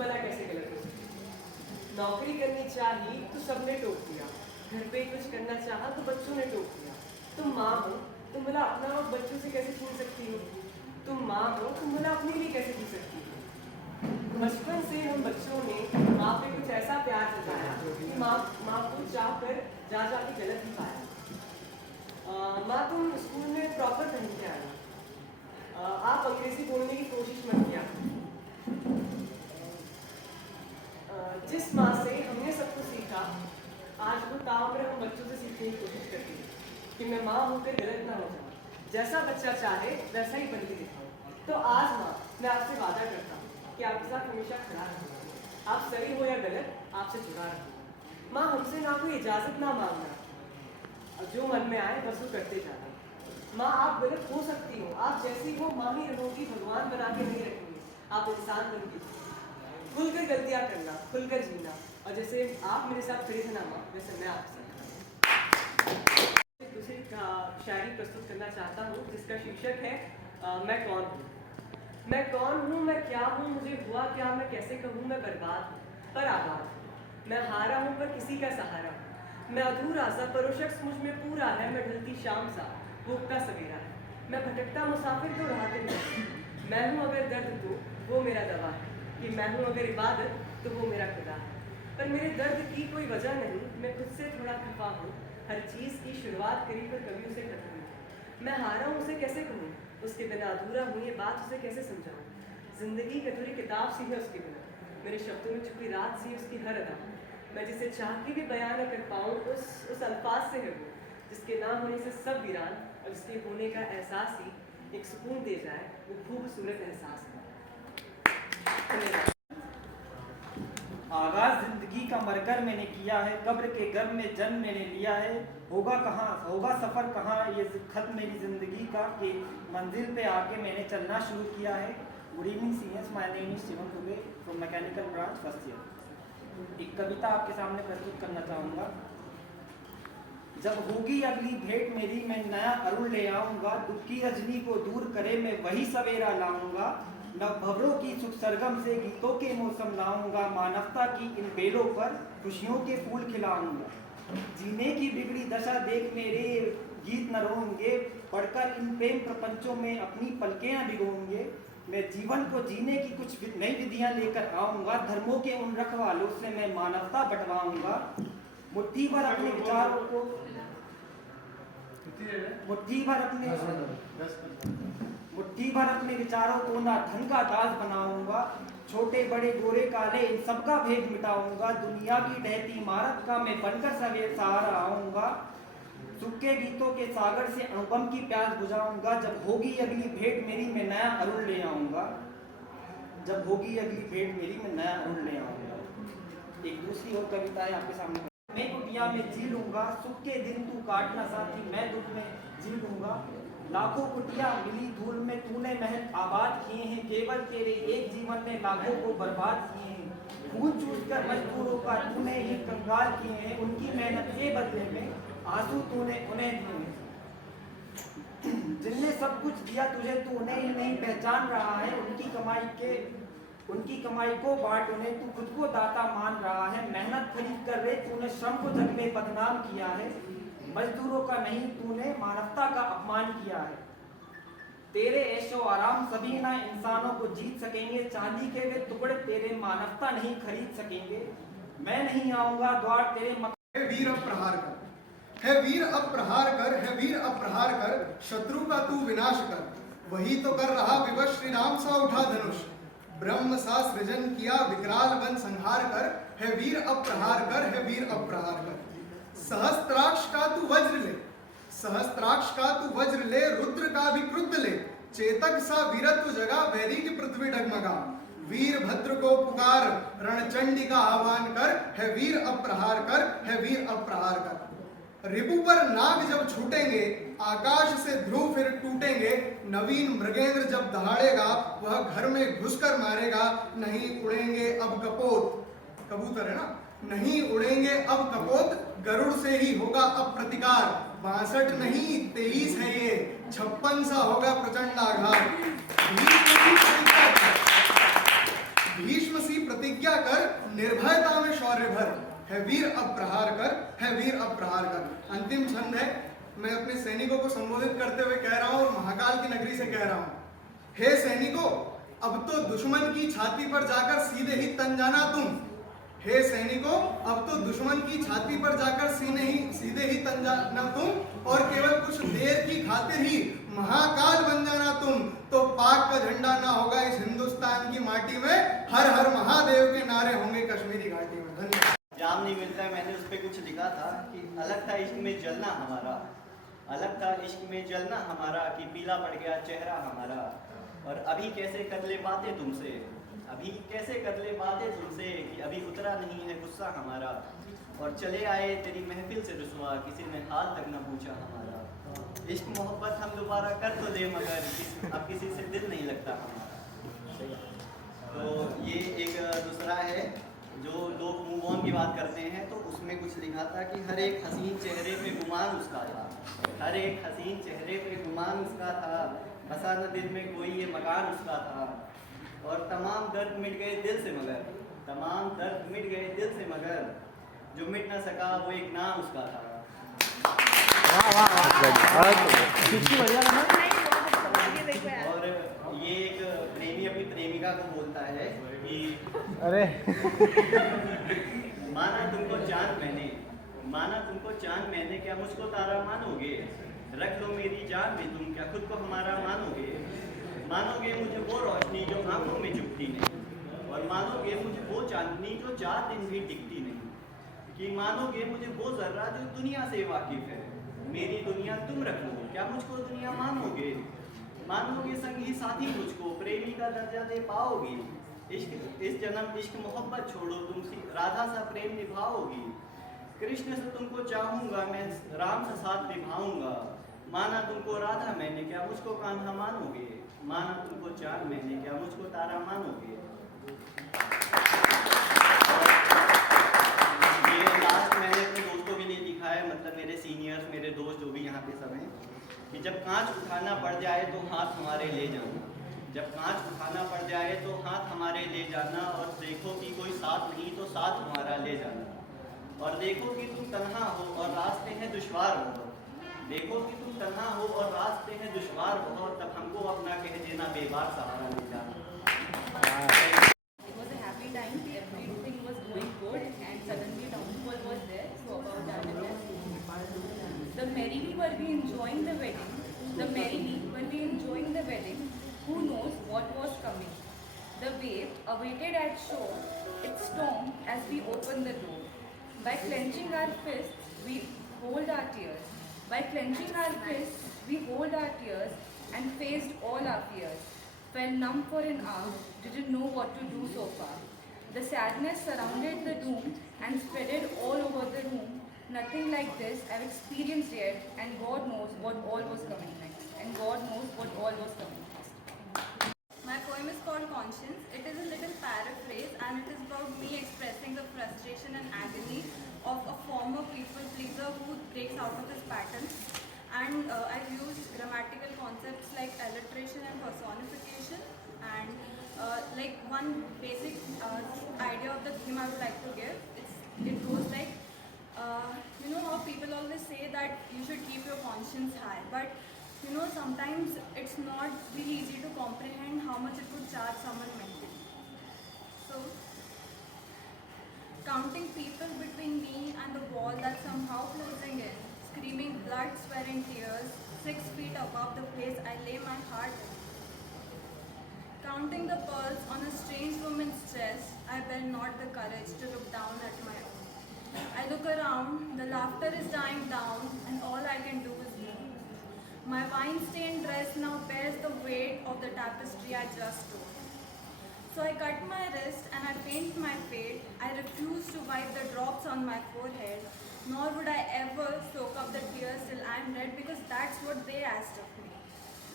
भला कैसे गलत हो सकती है? नौकरी करनी चाहिए तो सबने टोक दिया, घर पे कुछ करना चाहा तो बच्चों ने टोक दिया। तुम माँ हो, तुम भला अपना वक्त बच्चों से कैसे छीन सकती हो? तुम माँ हो, तुम भला अपने लिए कैसे जी सकती हो? बचपन से हम बच्चों ने माँ पे कुछ ऐसा प्यार जताया कि माँ को चाह कर जा के गलत ही पाया। माँ तुम स्कूल में प्रॉपर पहन के आना, आप अंग्रेजी बोलने की कोशिश मत किया। जिस माँ से हमने सब कुछ सीखा, आज वो ताउम्र हम बच्चों से सीखने की कोशिश करती है कि मैं माँ होकर गलत ना हो जाऊँ, जैसा बच्चा चाहे वैसा ही बन के दिखाऊँ। तो आज माँ, मैं आपसे वादा करता हूँ कि आपके साथ हमेशा खड़ा रहूँगा। आप सही हो या गलत, आपसे जुड़ा रहूँगा। माँ, हमसे ना कोई इजाज़त ना मांगना, जो मन में आए बस वो करते जाना। माँ, आप गलत हो सकती हो, आप जैसी हो माँ ही रहोगी, भगवान बना के नहीं रखेंगे, आप इंसान बन के खुलकर गलतियाँ करना, खुलकर जीना, और जैसे आप मेरे साथ खड़े थे ना माँ, वैसे मैं आपके साथ दूसरी शायरी प्रस्तुत करना चाहता हूँ जिसका शीर्षक है मैं कौन हूँ। मैं कौन हूँ, मैं क्या हूँ, मुझे हुआ क्या, मैं कैसे कहूँ मैं बर्बाद हूँ पर आबाद हूँ। मैं हारा हूँ पर किसी का सहारा हूँ, मैं अधूरा सा पर वो शख्स मुझ में पूरा है। मैं ढलती शाम सा वो उगता सवेरा है, मैं भटकता मुसाफिर तो राहत नहीं। मैं हूँ अगर दर्द तो वो मेरा दवा है, कि मैं हूँ अगर इबादत तो वो मेरा खुदा है। पर मेरे दर्द की कोई वजह नहीं, मैं खुद से थोड़ा खफा हूँ। हर चीज़ की शुरुआत करी पर कभी उसे खत्म नहीं। मैं हारा हूँ उसे कैसे कहूँ, उसके बिना अधूरा हूँ ये बात उसे कैसे समझाऊँ। जिंदगी की अधूरी किताब सी है उसके बिना, मेरे शब्दों में छुपी रात सी उसकी हर अदा। मैं जिसे चाह के भी बयान न कर पाऊँ उस अल्फाज से है वो, जिसके ना होने से सब वीरान और जिसके होने का एहसास ही एक सुकून दे जाए, वो खूबसूरत एहसास है। धन्यवाद। आगाज जिंदगी का मरकर मैंने किया है, कब्र के गर्भ में जन्म मैंने लिया है। होगा सफ़र कहाँ ये खत मेरी ज़िंदगी का, कि मंजिल पे आके मैंने चलना शुरू किया है। Good evening seniors, my name is Shivam Dubey from mechanical branch first year. एक कविता आपके सामने प्रस्तुत करना चाहूँगा। जब होगी अगली भेंट मेरी, मैं नया अरुण ले आऊँगा। दुख की रजनी को दूर करे मैं वही सवेरा लाऊँगा। नव भवरों की सुख सरगम से गीतों के मौसम लाऊंगा। मानवता की इन बेलों पर खुशियों के फूल खिलाऊंगा। जीने की बिगड़ी दशा देख मेरे गीत न रोएंगे, पढ़कर इन प्रेम प्रपंचों में अपनी पलकें न भिगोएंगे। मैं जीवन को जीने की कुछ नई विधियां लेकर आऊंगा। धर्मों के उन रखवालों से मैं मानवता बंटवाऊंगा। मुट्ठी भर अपने विचारों को ना धन का दास बनाऊंगा। छोटे बड़े गोरे काले इन सबका भेद मिटाऊंगा। दुनिया की ढहती इमारत का मैं बनकर सहारा आऊंगा। सूखे गीतों के सागर से अनुपम की प्यास बुझाऊंगा। जब होगी अगली भेंट मेरी मैं नया अरुण ले आऊंगा। जब होगी अगली भेंट मेरी मैं नया अरुण ले आऊंगा। एक दूसरी और कविता है आपके सामने। मैं कुटिया में जी लूंगा, सुख के दिन तू काटना साथी, मैं दुख में जी लूंगा। लाखों कुटिया मिली धूल में तूने महल आबाद किए हैं। केवल तेरे एक जीवन ने लाखों को बर्बाद किए हैं। खून चूस कर मजदूरों का तूने ही कंगाल किए हैं। उनकी मेहनत के बदले में आंसू तूने उन्हें दिए हैं। जिनने सब कुछ दिया तुझे तू उन्हें नहीं पहचान रहा है। उनकी कमाई को बांट उन्हें, तू खुद को दाता मान रहा है। मेहनत खरीद कर रे तूने श्रम को जग में बदनाम किया है। मजदूरों का नहीं तूने मानवता का अपमान किया है। तेरे ऐशो आराम सभी ना इंसानों को जीत सकेंगे। चांदी के वे टुकड़े तेरे मानवता नहीं खरीद सकेंगे। मैं नहीं आऊंगा द्वार तेरे हे वीर अब प्रहार कर, है वीर अब प्रहार कर, है वीर अब प्रहार कर। शत्रु का तू विनाश कर, वही तो कर रहा विवश। श्री राम सा उठा धनुष, ब्रह्म सा सृजन किया। विकराल बन संहार कर, है वीर अब प्रहार कर, है वीर अब प्रहार कर। सहस्त्राक्ष का तू वज्र ले, सहस्त्राक्ष का तू वज्र ले। रुद्र का भी क्रुद्ध ले, चेतक सा वीरत्व जगा। वैरी की पृथ्वी डगमगा, वीरभद्र को पुकार। रणचंडी का आह्वान कर, है वीर अब प्रहार कर, है वीर अब प्रहार कर। रिपु पर नाग जब छूटेंगे, आकाश से ध्रुव फिर टूटेंगे। नवीन मृगेंद्र जब दहाड़ेगा, वह घर में घुसकर मारेगा। नहीं उड़ेंगे अब कपोत, कबूतर है ना, नहीं उड़ेंगे अब कपोत। गरुड़ से ही होगा अब प्रतिकार। 62 नहीं 23 है ये, 56 सा होगा प्रचंड आघात। भीष्म सी प्रतिज्ञा कर, निर्भयता में शौर्य भर, है वीर अब प्रहार कर, है वीर अब प्रहार कर। अंतिम छंद है, मैं अपने सैनिकों को संबोधित करते हुए कह रहा हूं और महाकाल की नगरी से कह रहा हूं, हे सैनिकों, अब तो दुश्मन की छाती पर जाकर सीधे ही तन जाना तुम। हे सैनिकों, अब तो दुश्मन की छाती पर जाकर सीधे ही तन जाना तुम, और केवल कुछ देर की खातिर ही महाकाल बन जाना तुम। तो पाक का झंडा ना होगा इस हिंदुस्तान की माटी में, हर हर महादेव के नारे होंगे कश्मीरी घाटी में। धन्यवाद। जाम नहीं मिलता है, मैंने उस पर कुछ लिखा था कि अलग था इश्क में जलना हमारा, अलग था इश्क में जलना हमारा, कि पीला पड़ गया चेहरा हमारा। और अभी कैसे कर ले बातें तुमसे, अभी कैसे कर ले बातें तुमसे, कि अभी उतरा नहीं है गुस्सा हमारा। और चले आए तेरी महफिल से रुसवा, किसी ने हाल तक न पूछा हमारा। इश्क मोहब्बत हम दोबारा कर तो दे, मगर अब किसी से दिल नहीं लगता हमारा। तो ये एक दूसरा है जो लोग मूव ऑन की बात करते हैं, तो उसमें कुछ लिखा था कि हर एक हसीन चेहरे पे गुमान उसका था, हर एक हसीन चेहरे पे गुमान उसका था, बसा न दिल में कोई ये मकान उसका था। और तमाम दर्द मिट गए दिल से मगर, तमाम दर्द मिट गए दिल से मगर, जो मिट न सका वो एक नाम उसका था। और ये एक प्रेमी अपनी प्रेमिका को बोलता है कि अरे माना तुमको चांद मैंने, माना तुमको चांद मैंने, क्या मुझको तारा मानोगे? रख लो मेरी जान में तुम, क्या खुद को हमारा मानोगे? मानोगे मुझे वो रोशनी जो आंखों में चुभती नहीं, और मानोगे मुझे वो चांदनी जो 4 दिन भी टिकती नहीं, कि मानोगे मुझे वो जर्रा जो दुनिया से वाकिफ है। मेरी दुनिया तुम रख लो, क्या मुझको दुनिया मानोगे? मानोगे संगी साथी मुझको, प्रेमी का दर्जा दे पाओगी? इश्क इस जन्म इश्क मोहब्बत छोड़ो, तुम राधा सा प्रेम निभाओगी। कृष्ण से तुमको चाहूंगा मैं, राम से साथ निभाऊंगा। माना तुमको राधा मैंने, क्या मुझको कान्हा मानोगे? माना तुमको चांद मैंने, क्या मुझको तारा मानोगे? ये लास्ट मैंने अपने दोस्तों के लिए लिखा है, मतलब मेरे सीनियर्स, मेरे दोस्त जो भी यहाँ पे सब हैं, कि जब कांच उठाना पड़ जाए तो हाथ हमारे ले जाना, जब कांच उठाना पड़ जाए तो हाथ हमारे ले जाना। और देखो कि कोई साथ नहीं तो साथ हमारा ले जाना। और देखो कि तुम तन्हा हो और रास्ते हैं दुश्वार बहुत, देखो कि तुम तन्हा हो और रास्ते हैं दुश्वार बहुत, तब हमको अपना कह देना बेबार सहारा ले जाना। It was a happy time. Everything was going good, and suddenly downfall was there. So about that, the merrily were we enjoying the wedding. The merrily were we enjoying the wedding. Who knows what was coming? The wave awaited at shore. It stormed as we opened the door. By clenching our fists, we hold our tears. By clenching our fists, we hold our tears and faced all our fears. Fell numb for an hour, didn't know what to do so far. The sadness surrounded the doom and spreaded all over the room. Nothing like this I've experienced yet, and God knows what all was coming next. And God knows what all was coming next. My poem is called Conscience. It is a little paraphrase, and it is about me expressing the frustration and agony of a former people pleaser who breaks out of his pattern. And I've used grammatical concepts like alliteration and personification. And like one basic idea of the theme I would like to give, it goes like, you know how people always say that you should keep your conscience high, but you know, sometimes it's not really easy to comprehend how much it would charge someone mentally. So, counting people between me and the wall that's somehow closing in, screaming blood, sweat and tears, 6 feet above the place I lay my heart in. Counting the pearls on a strange woman's chest, I bear not the courage to look down at my own. I look around, the laughter is dying down, and all I can do is move. My wine-stained dress now bears the weight of the tapestry I just tore. So I cut my wrist and I paint my fate. I refuse to wipe the drops on my forehead, nor would I ever soak up the tears till I am dead, because that's what they asked of me.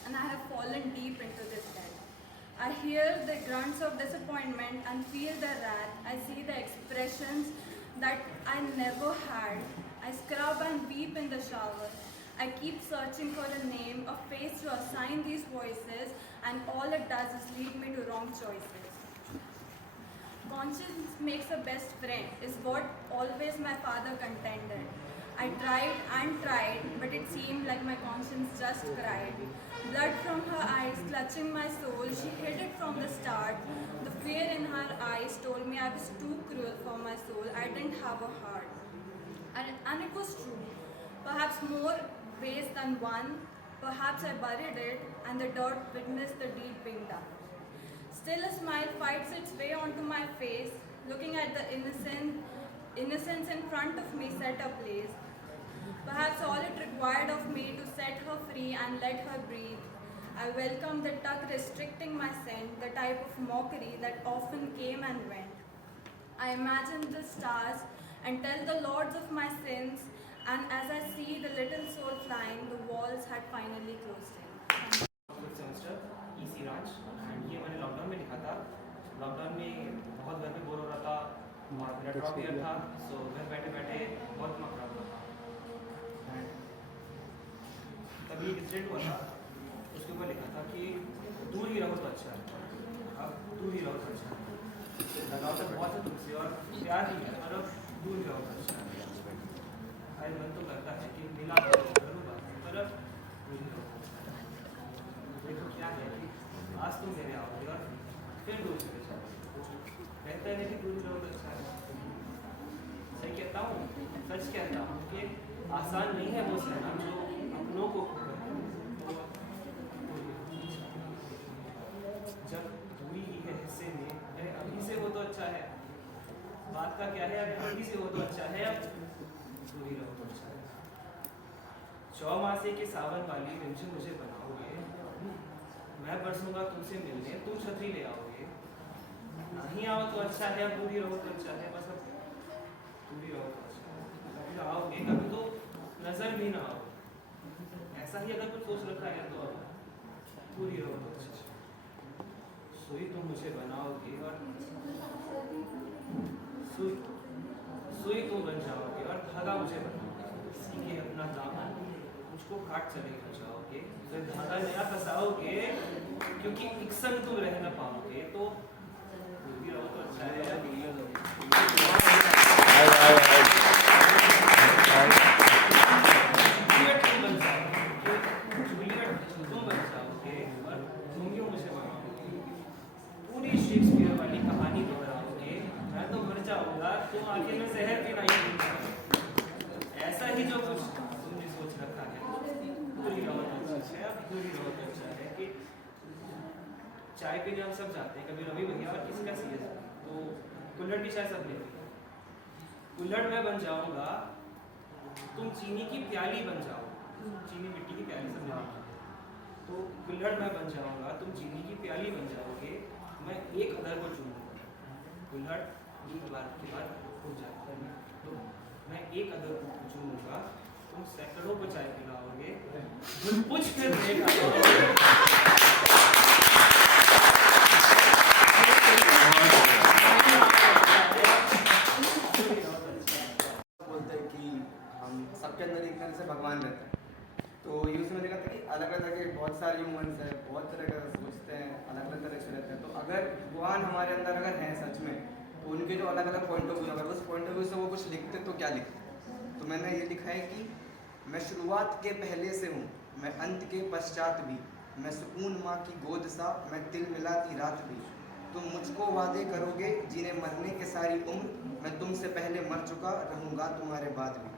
And I have fallen deep into this debt. I hear the grunts of disappointment and feel the wrath. I see the expressions that I never had. I scrub and weep in the shower. I keep searching for a name, a face to assign these voices, and all it does is lead me to wrong choices. conscience makes a best friend is what always my father contended. I tried and tried, but it seemed like my conscience just cried. Blood from her eyes clutching my soul, she hid it from the start. The fear in her eyes told me I was too cruel for my soul, I didn't have a heart. And it was true. Perhaps more ways than one. Perhaps I buried it and the dirt witnessed the deed being done. Still a smile fights its way onto my face, looking at the innocence in front of me set ablaze. Perhaps all it required of me to set her free and let her breathe. I welcomed the tug restricting my scent, the type of mockery that often came and went. I imagined the stars and tell the lords of my sins, and as I see the little soul flying, the walls had finally closed in. Semester EC Raj and ये मैंने lockdown में लिखा था। Lockdown में बहुत घर पे bore हो रहा था और मेरा ड्रॉप ईयर था, सो घर बैठे बैठे बहुत दिमाग खराब हो रहा था। एंड तभी एक इंसिडेंट हुआ था, उसके ऊपर लिखा था कि दूर ही रहो तो अच्छा है। अब दूर ही रहो तो अच्छा है। लगाव तो बहुत है तुमसे और प्यार ही है, पर अब दूर ही रहो तो अच्छा है। आज मन तो करता है कि मिला करूँगा, पर अब दूर ही रहो तो अच्छा है। देखो क्या है कि आज तुम मेरे आओगे और फिर दूर चले जाओगे। कहते हैं कि दूर रहो तो अच्छा है। सही कहता हूँ, सच कहता हूँ कि आसान नहीं है वो सहना जो अपनों को जब दूरी ही है हिस्से में, अरे अभी से हो तो अच्छा है। बात का क्या है, अभी से हो तो अच्छा है, अब दूरी रहो तो अच्छा है। चौमासे के सावन वाली रिमझिम मुझे बनाओगे, मैं बरसूंगा तुमसे मिलने, तुम छतरी ले आओगे। नहीं आओ तो अच्छा है, अब दूरी रहो तो अच्छा है, बस अब दूरी रहो तो अच्छा है। कभी आओगे कभी तो नजर भी ना आओ, ऐसा ही अगर कुछ सोच रखा है तो अब दूरी रहो तो अच्छा है। सुई तुम मुझे बनाओगे और सुई तुम बन जाओगे और धागा मुझे बनाओगे। सीखे अपना दामन मुझको काट चले जाओगे, फिर धागा नया फंसाओगे, क्योंकि एक संग तुम रह न पाओगे। तो दूरी रहो तो अच्छा है, या दूरी रहो जूलियट तुम बन जाओगे, जूलियट तुम बन जाओगे और रोमियो मुझे बनाओगे। पूरी शेक्सपियर वाली कहानी दोहराओगे, मैं तो मर जाऊंगा, तुम आखिर में जहर भी नहीं पीना। ऐसा ही जो कुछ तुमने सोच रखा है, दूरी रहो तो अच्छा है, अब दूरी रहो तो अच्छा है। कि चाय पीने हम सब जाते हैं, कभी रवि भैया और किसी का सीरियस, तो कुल्हड़ की चाय सब लेते हैं। कुल्हड़ मैं बन जाऊंगा, तुम चीनी की प्याली बन जाओ, चीनी मिट्टी की प्याली सब लेते हैं। तो कुल्हड़ मैं बन जाऊंगा, तुम चीनी की प्याली बन जाओगे, मैं एक अदर को चूमूंगा। कुल्हड़ एक बार के बाद खुल जाता है, तो मैं एक अदर को चूमूंगा, तुम सैकड़ों को चाय पिलाओगे, कुछ फिर बोलते हैं कि हम सबके अंदर एक तरह से भगवान रहते हैं। तो यूँ से मैंने कहा था कि अलग अलग तरह के बहुत सारे ह्यूमंस हैं, बहुत तरह का सोचते हैं, अलग अलग तरह से रहते हैं। तो अगर भगवान हमारे अंदर अगर हैं सच में, तो उनके जो अलग अलग पॉइंट ऑफ व्यू, अगर उस पॉइंट ऑफ व्यू से वो कुछ लिखते तो क्या लिखते। तो मैंने ये लिखा है कि मैं शुरुआत के पहले से हूँ, मैं अंत के पश्चात भी, मैं सुकून माँ की गोद सा, मैं तिल मिलाती रात भी। तुम मुझको वादे करोगे जिन्हें मरने के सारी उम्र, मैं तुमसे पहले मर चुका रहूँगा तुम्हारे बाद भी।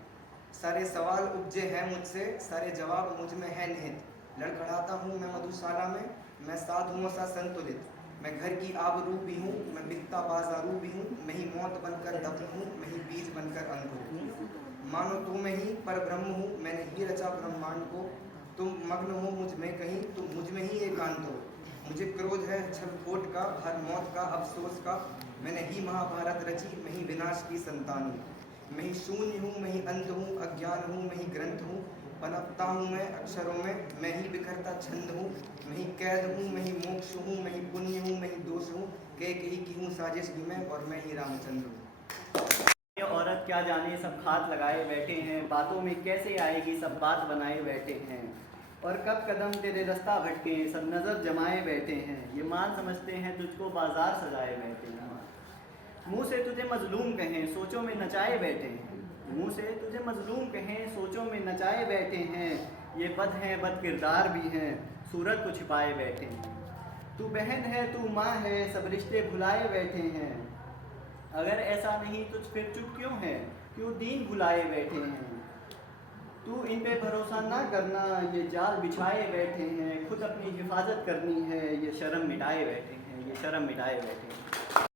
सारे सवाल उपजे हैं मुझसे, सारे जवाब मुझ में है निहित। लड़खड़ाता हूँ मैं मधुशाला में, मैं साधुओं सा संतुलित। मैं घर की आबरू भी हूँ, मैं बिकता बाजारू भी हूँ, मैं ही मौत बनकर दफन हूँ, मैं ही बीज बनकर अंकुरित हूँ। मानो तुम में ही पर ब्रह्म हूँ, मैंने ही रचा ब्रह्मांड को। तुम मग्न हो मुझ में कहीं, तुम मुझ में ही एकांत हो। मुझे क्रोध है छल खोट का, हर मौत का अफसोस का। मैंने ही महाभारत रची, मैं ही विनाश की संतान हूँ। मैं ही शून्य हूँ, मैं ही अंत हूँ, अज्ञान हूँ, मैं ही ग्रंथ हूँ। पनपता हूँ मैं अक्षरों में, मैं ही बिखरता छंद हूँ। मैं ही कैद हूँ, मैं ही मोक्ष हूँ, मैं ही पुण्य हूँ, मैं ही दोष हूँ। कई की हूँ साजिश भी मैं, और मैं ही रामचंद्र हूँ। ये औरत क्या जाने सब खात लगाए बैठे हैं, बातों में कैसे आएगी सब बात बनाए बैठे हैं। और कब कदम तेरे रास्ता भटके सब नज़र जमाए बैठे हैं। ये मान समझते हैं तुझको बाजार सजाए बैठे हैं। मुंह से तुझे मजलूम कहें सोचों में नचाए बैठे हैं, मुंह से तुझे मजलूम कहें सोचों में नचाए बैठे हैं, ये बद हैं बद किरदार भी हैं सूरत को छिपाए बैठे हैं। तू बहन है तू माँ है सब रिश्ते भुलाए बैठे हैं, अगर ऐसा नहीं तुझ फिर चुप क्यों है क्यों दीन भुलाए बैठे हैं। तू इन पे भरोसा ना करना ये जाल बिछाए बैठे हैं, खुद अपनी हिफाजत करनी है ये शर्म मिटाए बैठे हैं, ये शर्म मिटाए बैठे हैं।